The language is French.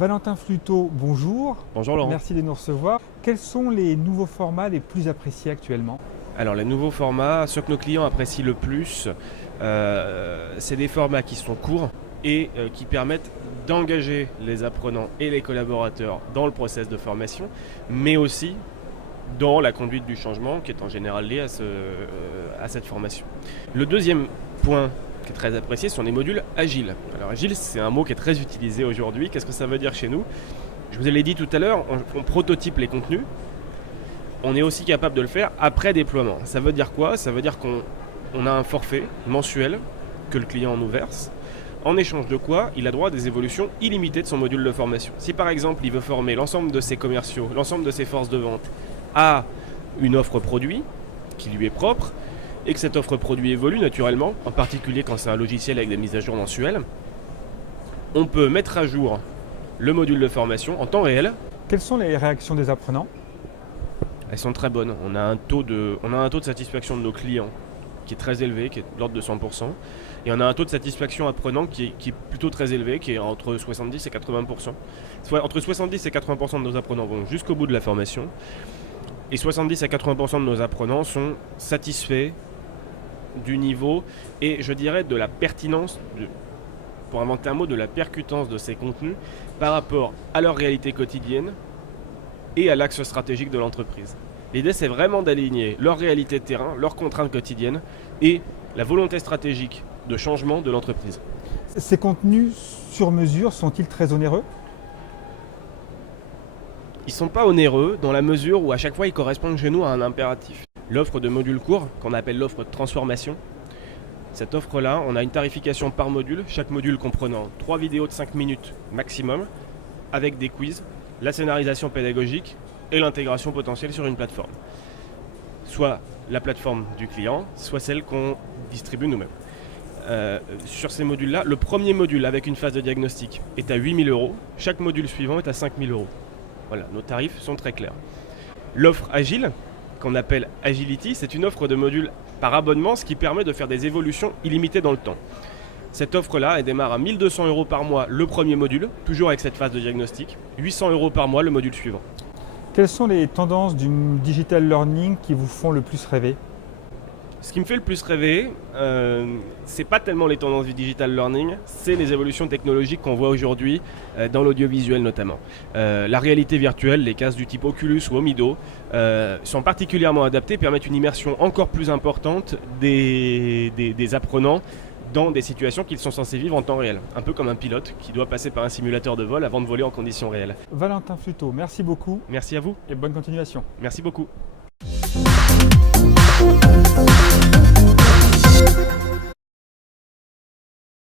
Valentin Fluteau, bonjour. Bonjour Laurent. Merci de nous recevoir. Quels sont les nouveaux formats les plus appréciés actuellement? Alors les nouveaux formats, ceux que nos clients apprécient le plus, c'est des formats qui sont courts et qui permettent d'engager les apprenants et les collaborateurs dans le process de formation, mais aussi dans la conduite du changement qui est en général lié à cette formation. Le deuxième point qui est très apprécié sont les modules agiles. Alors agile, c'est un mot qui est très utilisé aujourd'hui. Qu'est-ce que ça veut dire chez nous? Je vous l'ai dit tout à l'heure, on prototype les contenus. On est aussi capable de le faire après déploiement. Ça veut dire quoi? Ça veut dire qu'on a un forfait mensuel que le client nous verse. En échange de quoi, il a droit à des évolutions illimitées de son module de formation. Si par exemple, il veut former l'ensemble de ses commerciaux, l'ensemble de ses forces de vente à une offre produit qui lui est propre, et que cette offre produit évolue naturellement, en particulier quand c'est un logiciel avec des mises à jour mensuelles, on peut mettre à jour le module de formation en temps réel. Quelles sont les réactions des apprenants? Elles sont très bonnes. On a un taux de satisfaction de nos clients qui est très élevé, qui est de l'ordre de 100%. Et on a un taux de satisfaction apprenant qui est plutôt très élevé, qui est entre 70 et 80%. Soit entre 70 et 80% de nos apprenants vont jusqu'au bout de la formation. Et 70 à 80% de nos apprenants sont satisfaits du niveau et je dirais de la pertinence, pour inventer un mot, de la percutance de ces contenus par rapport à leur réalité quotidienne et à l'axe stratégique de l'entreprise. L'idée, c'est vraiment d'aligner leur réalité de terrain, leurs contraintes quotidiennes et la volonté stratégique de changement de l'entreprise. Ces contenus sur mesure sont-ils très onéreux? Ils ne sont pas onéreux dans la mesure où à chaque fois ils correspondent chez nous à un impératif. L'offre de modules courts, qu'on appelle l'offre de transformation, cette offre-là, on a une tarification par module, chaque module comprenant 3 vidéos de 5 minutes maximum, avec des quiz, la scénarisation pédagogique et l'intégration potentielle sur une plateforme. Soit la plateforme du client, soit celle qu'on distribue nous-mêmes. Sur ces modules-là, le premier module avec une phase de diagnostic est à 8 000 €, chaque module suivant est à 5 000 €. Voilà, nos tarifs sont très clairs. L'offre Agile, qu'on appelle Agility, c'est une offre de modules par abonnement, ce qui permet de faire des évolutions illimitées dans le temps. Cette offre-là, elle démarre à 1 200 € par mois le premier module, toujours avec cette phase de diagnostic, 800 € par mois le module suivant. Quelles sont les tendances du digital learning qui vous font le plus rêver? Ce qui me fait le plus rêver, c'est pas tellement les tendances du digital learning, c'est les évolutions technologiques qu'on voit aujourd'hui dans l'audiovisuel notamment. La réalité virtuelle, les casques du type Oculus ou Omido sont particulièrement adaptés, permettent une immersion encore plus importante des apprenants dans des situations qu'ils sont censés vivre en temps réel. Un peu comme un pilote qui doit passer par un simulateur de vol avant de voler en conditions réelles. Valentin Fluteau, merci beaucoup Merci à vous et bonne continuation. Merci beaucoup.